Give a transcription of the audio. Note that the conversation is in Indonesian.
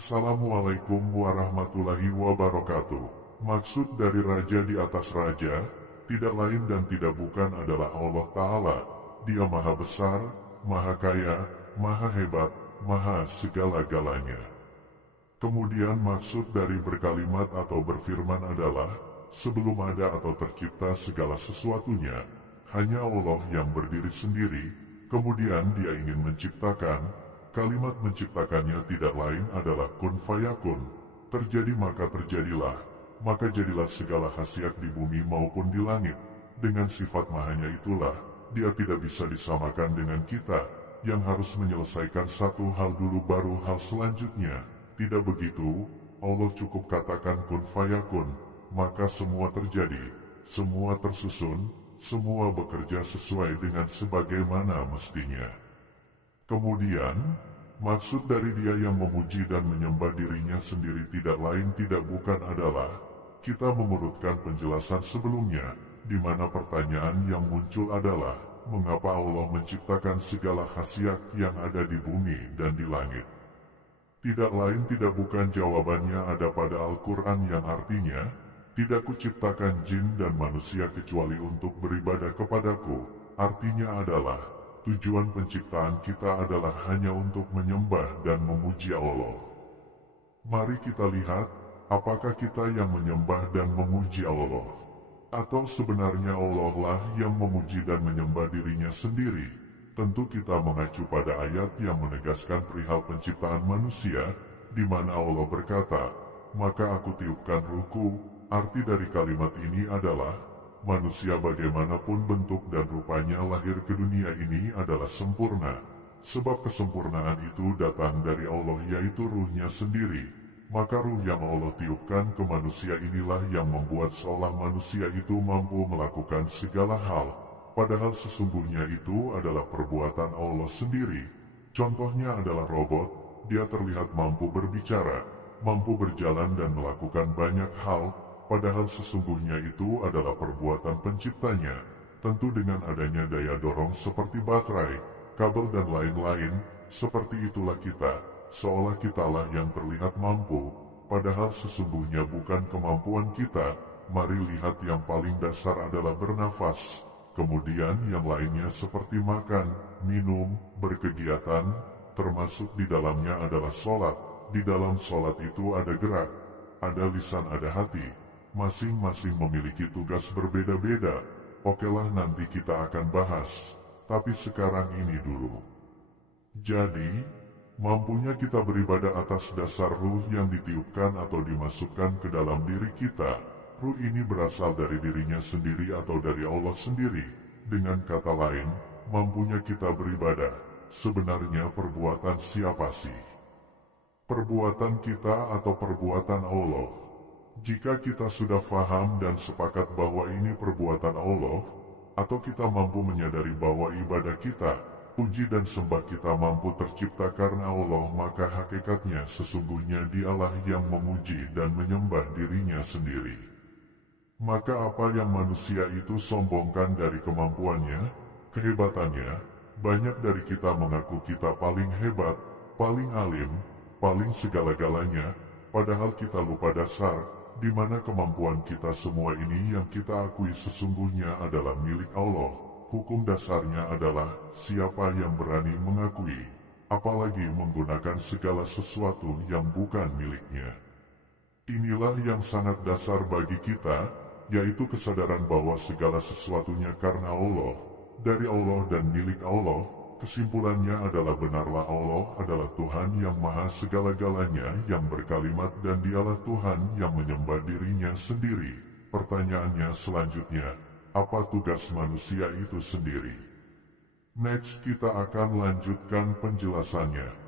Assalamualaikum warahmatullahi wabarakatuh. Maksud dari raja di atas raja, tidak lain dan tidak bukan adalah Allah Ta'ala. Dia maha besar, maha kaya, maha hebat, maha segala-galanya. Kemudian maksud dari berkalimat atau berfirman adalah, sebelum ada atau tercipta segala sesuatunya, hanya Allah yang berdiri sendiri, kemudian dia ingin menciptakan. Kalimat menciptakannya tidak lain adalah kun fayakun. Terjadi maka terjadilah, maka jadilah segala khasiat di bumi maupun di langit. Dengan sifat mahanya itulah, dia tidak bisa disamakan dengan kita, yang harus menyelesaikan satu hal dulu baru hal selanjutnya. Tidak begitu, Allah cukup katakan kun fayakun, maka semua terjadi, semua tersusun, semua bekerja sesuai dengan sebagaimana mestinya. Kemudian, maksud dari dia yang memuji dan menyembah dirinya sendiri tidak lain tidak bukan adalah, kita mengurutkan penjelasan sebelumnya, di mana pertanyaan yang muncul adalah, mengapa Allah menciptakan segala khasiat yang ada di bumi dan di langit? Tidak lain tidak bukan jawabannya ada pada Al-Quran yang artinya, tidak kuciptakan jin dan manusia kecuali untuk beribadah kepadaku. Artinya adalah, tujuan penciptaan kita adalah hanya untuk menyembah dan memuji Allah. Mari kita lihat, apakah kita yang menyembah dan memuji Allah? Atau sebenarnya Allah lah yang memuji dan menyembah dirinya sendiri? Tentu kita mengacu pada ayat yang menegaskan perihal penciptaan manusia, di mana Allah berkata, maka aku tiupkan ruhku. Arti dari kalimat ini adalah, manusia bagaimanapun bentuk dan rupanya lahir ke dunia ini adalah sempurna. Sebab kesempurnaan itu datang dari Allah yaitu ruhnya sendiri. Maka ruh yang Allah tiupkan ke manusia inilah yang membuat seolah manusia itu mampu melakukan segala hal. Padahal sesungguhnya itu adalah perbuatan Allah sendiri. Contohnya adalah robot, dia terlihat mampu berbicara, mampu berjalan dan melakukan banyak hal. Padahal sesungguhnya itu adalah perbuatan penciptanya. Tentu dengan adanya daya dorong seperti baterai, kabel dan lain-lain, seperti itulah kita, seolah kitalah yang terlihat mampu, padahal sesungguhnya bukan kemampuan kita. Mari lihat yang paling dasar adalah bernafas, kemudian yang lainnya seperti makan, minum, berkegiatan, termasuk di dalamnya adalah sholat. Di dalam sholat itu ada gerak, ada lisan, ada hati. Masing-masing memiliki tugas berbeda-beda. Okelah nanti kita akan bahas, tapi sekarang ini dulu. Jadi, mampunya kita beribadah atas dasar ruh yang ditiupkan atau dimasukkan ke dalam diri kita. Ruh ini berasal dari dirinya sendiri atau dari Allah sendiri. Dengan kata lain, mampunya kita beribadah. Sebenarnya perbuatan siapa sih? Perbuatan kita atau perbuatan Allah? Jika kita sudah faham dan sepakat bahwa ini perbuatan Allah, atau kita mampu menyadari bahwa ibadah kita, puji dan sembah kita mampu tercipta karena Allah, maka hakikatnya sesungguhnya dialah yang memuji dan menyembah dirinya sendiri. Maka apa yang manusia itu sombongkan dari kemampuannya, kehebatannya? Banyak dari kita mengaku kita paling hebat, paling alim, paling segala-galanya, padahal kita lupa dasar, di mana kemampuan kita semua ini yang kita akui sesungguhnya adalah milik Allah. Hukum dasarnya adalah, siapa yang berani mengakui, apalagi menggunakan segala sesuatu yang bukan miliknya. Inilah yang sangat dasar bagi kita, yaitu kesadaran bahwa segala sesuatunya karena Allah, dari Allah dan milik Allah. Kesimpulannya adalah benarlah Allah adalah Tuhan yang maha segala-galanya yang berkalimat dan dialah Tuhan yang menyembah dirinya sendiri. Pertanyaannya selanjutnya, apa tugas manusia itu sendiri? Next kita akan lanjutkan penjelasannya.